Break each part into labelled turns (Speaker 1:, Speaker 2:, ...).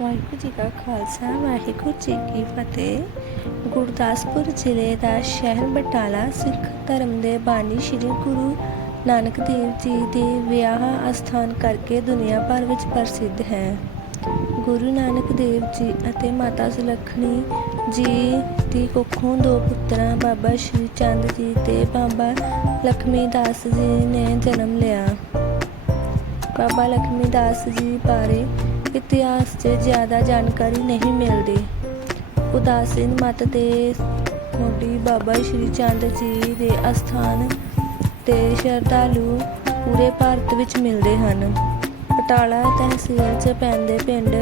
Speaker 1: ਵਾਹਿਗੁਰੂ ਜੀ ਕਾ ਖਾਲਸਾ, ਵਾਹਿਗੁਰੂ ਜੀ ਕੀ ਫਤਿਹ। ਗੁਰਦਾਸਪੁਰ ਜ਼ਿਲ੍ਹੇ ਦਾ ਸ਼ਹਿਰ ਬਟਾਲਾ ਸਿੱਖ ਧਰਮ ਦੇ ਬਾਣੀ ਸ੍ਰੀ ਗੁਰੂ ਨਾਨਕ ਦੇਵ ਜੀ ਦੇ ਵਿਆਹ ਅਸਥਾਨ ਕਰਕੇ ਦੁਨੀਆ ਭਰ ਵਿੱਚ ਪ੍ਰਸਿੱਧ ਹੈ। ਗੁਰੂ ਨਾਨਕ ਦੇਵ ਜੀ ਅਤੇ ਮਾਤਾ ਸੁਲੱਖਣੀ ਜੀ ਦੀ ਕੁੱਖੋਂ ਦੋ ਪੁੱਤਰਾਂ ਬਾਬਾ ਸ਼੍ਰੀ ਚੰਦ ਜੀ ਤੇ ਬਾਬਾ ਲਖਮੀ ਦਾਸ ਜੀ ਨੇ ਜਨਮ ਲਿਆ। ਬਾਬਾ ਲਖਮੀ ਦਾਸ ਜੀ ਬਾਰੇ ਇਤਿਹਾਸ 'ਚ ਜ਼ਿਆਦਾ ਜਾਣਕਾਰੀ ਨਹੀਂ ਮਿਲਦੀ। ਉਦਾਸੀਨ ਮਤ ਦੇ ਮੋਢੀ ਬਾਬਾ ਸ਼੍ਰੀ ਚੰਦ ਜੀ ਦੇ ਅਸਥਾਨ ਤੇ ਸ਼ਰਧਾਲੂ ਪੂਰੇ ਭਾਰਤ ਵਿੱਚ ਮਿਲਦੇ ਹਨ। ਪਟਾਲਾ ਤਹਿਸੀਲ 'ਚ ਪੈਂਦੇ ਪਿੰਡ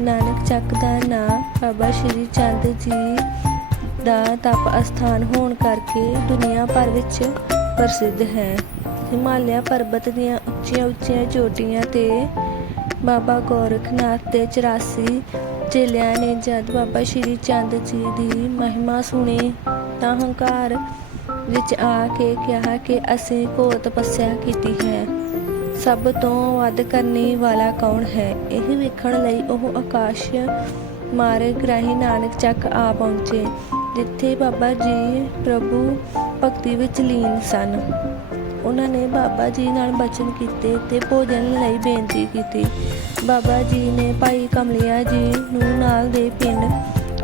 Speaker 1: ਨਾਨਕ ਚੱਕ ਦਾ ਨਾਂ ਬਾਬਾ ਸ਼੍ਰੀ ਚੰਦ ਜੀ ਦਾ ਤਪ ਅਸਥਾਨ ਹੋਣ ਕਰਕੇ ਦੁਨੀਆ ਭਰ ਵਿੱਚ ਪ੍ਰਸਿੱਧ ਹੈ। ਹਿਮਾਲਿਆ ਪਰਬਤ ਦੀਆਂ ਉੱਚੀਆਂ ਉੱਚੀਆਂ ਚੋਟੀਆਂ ਤੇ ਬਾਬਾ ਗੋਰਖਨਾਥ ਦੇ 84 ਚੇਲਿਆਂ ਨੇ ਜਦ ਬਾਬਾ ਸ਼੍ਰੀ ਚੰਦ ਜੀ ਦੀ ਮਹਿਮਾ ਸੁਣੀ ਤਾਂ ਹੰਕਾਰ ਵਿੱਚ ਆ ਕੇ ਕਿਹਾ ਕਿ ਅਸੀਂ ਘੋਰ ਤਪੱਸਿਆ ਕੀਤੀ ਹੈ। ਸਭ ਤੋਂ ਵੱਧ ਕਰਨੀ ਵਾਲਾ ਕੌਣ ਹੈ? ਇਹ ਵੇਖਣ ਲਈ ਉਹ ਆਕਾਸ਼ ਮਾਰਗ ਰਾਹੀਂ ਨਾਨਕ ਚੱਕ ਆ ਪਹੁੰਚੇ, ਜਿੱਥੇ ਬਾਬਾ ਜੀ ਪ੍ਰਭੂ ਭਗਤੀ ਵਿੱਚ ਲੀਨ ਸਨ। ਉਹਨਾਂ ਨੇ ਬਾਬਾ ਜੀ ਨਾਲ ਬਚਨ ਕੀਤੇ ਤੇ ਭੋਜਨ ਲਈ ਬੇਨਤੀ ਕੀਤੀ। ਬਾਬਾ ਜੀ ਨੇ ਭਾਈ ਕਮਲਿਆ ਜੀ ਨੂੰ ਨਾਲ ਦੇ ਪਿੰਡ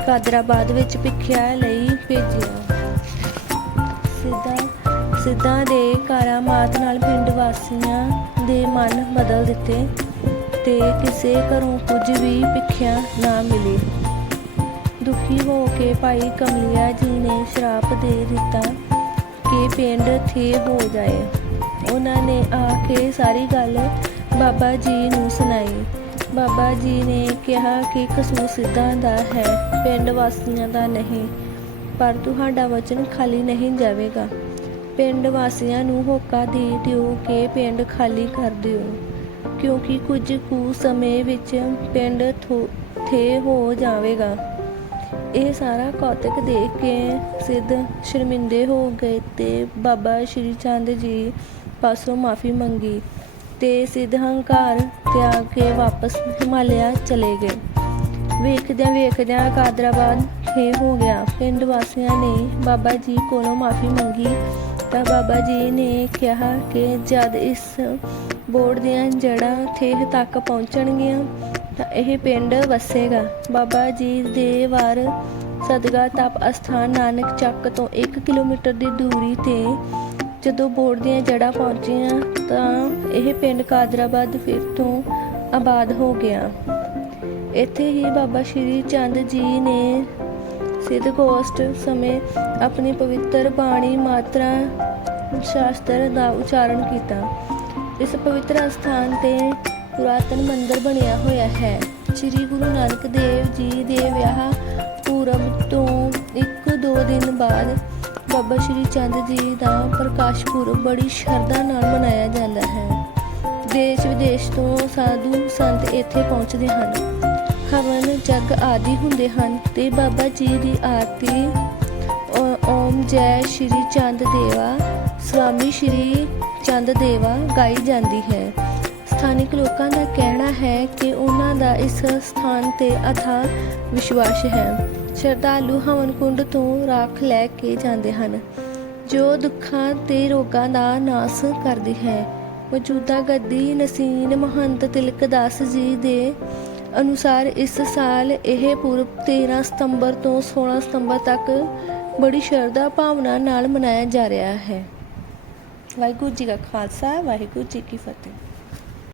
Speaker 1: ਕਾਦਰਾਬਾਦ ਵਿੱਚ ਭਿੱਖਿਆ ਲਈ ਭੇਜਿਆ। ਸਿੱਧਾ ਸਿੱਧਾ ਦੇ ਕਾਰਾਮਾਤ ਨਾਲ ਪਿੰਡ ਵਾਸੀਆਂ ਦੇ ਮਨ ਬਦਲ ਦਿੱਤੇ ਤੇ ਕਿਸੇ ਘਰੋਂ ਕੁਝ ਵੀ ਭਿੱਖਿਆ ਨਾ ਮਿਲੀ। ਦੁਖੀ ਹੋ ਕੇ ਭਾਈ ਕਮਲਿਆ ਜੀ ਨੇ ਸ਼ਰਾਪ ਦੇ ਦਿੱਤਾ। ਕਿ ਪਿੰਡ ਥੇ ਹੋ ਜਾਏ। ਉਹਨਾਂ ਨੇ ਆ ਕੇ ਸਾਰੀ ਗੱਲ ਬਾਬਾ ਜੀ ਨੂੰ ਸੁਣਾਈ। ਬਾਬਾ ਜੀ ਨੇ ਕਿਹਾ ਕਿ ਕਸੂਰ ਸਿੱਧਾਂ ਦਾ ਹੈ, ਪਿੰਡ ਵਾਸੀਆਂ ਦਾ ਨਹੀਂ, ਪਰ ਤੁਹਾਡਾ ਵਚਨ ਖਾਲੀ ਨਹੀਂ ਜਾਵੇਗਾ। ਪਿੰਡ ਵਾਸੀਆਂ ਨੂੰ ਹੋਕਾ ਦੇ ਦਿਓ ਕਿ ਪਿੰਡ ਖਾਲੀ ਕਰ ਦਿਓ, ਕਿਉਂਕਿ ਕੁਝ ਕੁ ਸਮੇਂ ਵਿੱਚ ਪਿੰਡ ਥੋ- ਥੇ ਹੋ ਜਾਵੇਗਾ। ਇਹ ਸਾਰਾ ਕੌਤਕ ਦੇਖ ਕੇ ਸਿੱਧ ਸ਼ਰਮਿੰਦੇ ਹੋ ਗਏ ਤੇ ਬਾਬਾ ਸ਼੍ਰੀ ਚੰਦ ਜੀ ਪਾਸੋਂ ਮਾਫੀ ਮੰਗੀ ਤੇ ਸਿੱਧ ਹੰਕਾਰ ਤਿਆਗ ਕੇ ਵਾਪਸ ਹਿਮਾਲਿਆ ਚਲੇ ਗਏ। ਵੇਖਦਿਆਂ ਵੇਖਦਿਆਂ ਕਾਦਰਾਬਾਦ ਥੇ ਹੋ ਗਿਆ। ਪਿੰਡ ਵਾਸੀਆਂ ਨੇ ਬਾਬਾ ਜੀ ਕੋਲੋਂ ਮਾਫੀ ਮੰਗੀ ਤਾਂ ਬਾਬਾ ਜੀ ਨੇ ਕਿਹਾ ਕਿ ਜਦ ਇਸ ਬੋਰਡ ਦੀਆਂ ਜੜ੍ਹਾਂ ਥੇਹ ਤੱਕ ਪਹੁੰਚਣਗੀਆਂ ਤਾਂ ਇਹ ਪਿੰਡ ਵਸੇਗਾ। ਬਾਬਾ ਜੀ ਦੇ ਵਾਰ ਸਦਗਾ ਤਪ ਅਸਥਾਨ ਨਾਨਕ ਚੱਕ ਤੋਂ 1 ਕਿਲੋਮੀਟਰ ਦੀ ਦੂਰੀ ਤੇ ਜਦੋਂ ਬੋਰਡ ਦੀਆਂ ਜੜ੍ਹਾਂ ਪਹੁੰਚੀਆਂ ਤਾਂ ਇਹ ਪਿੰਡ ਕਾਦਰਾਬਾਦ ਫਿਰ ਤੋਂ ਆਬਾਦ ਹੋ ਗਿਆ। ਇੱਥੇ ਹੀ ਬਾਬਾ ਸ਼੍ਰੀ ਚੰਦ ਜੀ ਨੇ ਸਿੱਧ ਗੋਸ਼ਟ ਸਮੇਂ ਆਪਣੀ ਪਵਿੱਤਰ ਬਾਣੀ ਮਾਤਰਾ ਸ਼ਾਸਤਰ ਦਾ ਉਚਾਰਨ ਕੀਤਾ। ਇਸ ਪਵਿੱਤਰ ਸਥਾਨ ਤੇ ਪੁਰਾਤਨ ਮੰਦਿਰ ਬਣਿਆ ਹੋਇਆ ਹੈ। ਸ੍ਰੀ ਗੁਰੂ ਨਾਨਕ ਦੇਵ ਜੀ ਦੇ ਵਿਆਹ ਪੂਰਬ ਤੋਂ ਇੱਕ ਦੋ ਦਿਨ ਬਾਅਦ ਬਾਬਾ ਸ਼੍ਰੀ ਚੰਦ ਜੀ ਦਾ ਪ੍ਰਕਾਸ਼ ਪੁਰਬ ਬੜੀ ਸ਼ਰਧਾ ਨਾਲ ਮਨਾਇਆ ਜਾਂਦਾ ਹੈ। ਦੇਸ਼ ਵਿਦੇਸ਼ ਤੋਂ ਸਾਧੂ ਸੰਤ ਇੱਥੇ ਪਹੁੰਚਦੇ ਹਨ। ਹਵਨ, ਜਗ ਆਦਿ ਹੁੰਦੇ ਹਨ ਤੇ ਬਾਬਾ ਜੀ ਦੀ ਆਰਤੀ ਓਮ ਜੈ ਸ਼੍ਰੀ ਚੰਦ ਦੇਵਾ, ਸਵਾਮੀ ਸ਼੍ਰੀ ਚੰਦ ਦੇਵਾ ਗਾਈ ਜਾਂਦੀ ਹੈ। ਸਥਾਨਕ ਲੋਕਾਂ ਦਾ ਕਹਿਣਾ ਹੈ ਕਿ ਉਹਨਾਂ ਦਾ ਇਸ ਸਥਾਨ ਤੇ ਅਥਾ ਵਿਸ਼ਵਾਸ ਹੈ। ਸ਼ਰਧਾਲੂ ਹਵਨ ਕੁੰਡ ਤੋਂ ਰਾਖ ਲੈ ਕੇ ਜਾਂਦੇ ਹਨ, ਜੋ ਦੁੱਖਾਂ ਤੇ ਰੋਗਾਂ ਦਾ ਨਾਸ ਕਰਦੀ ਹੈ। ਮੌਜੂਦਾ ਗੱਦੀ ਨਸੀਨ ਮਹੰਤ ਤਿਲਕ ਦਾਸ ਜੀ ਦੇ ਅਨੁਸਾਰ ਇਸ ਸਾਲ ਇਹ ਪੁਰਬ 13 ਸਤੰਬਰ ਤੋਂ 16 ਸਤੰਬਰ ਤੱਕ ਬੜੀ ਸ਼ਰਧਾ ਭਾਵਨਾ ਨਾਲ ਮਨਾਇਆ ਜਾ ਰਿਹਾ ਹੈ। ਵਾਹਿਗੁਰੂ ਜੀ ਕਾ ਖਾਲਸਾ, ਵਾਹਿਗੁਰੂ ਜੀ ਕੀ ਫਤਿਹ।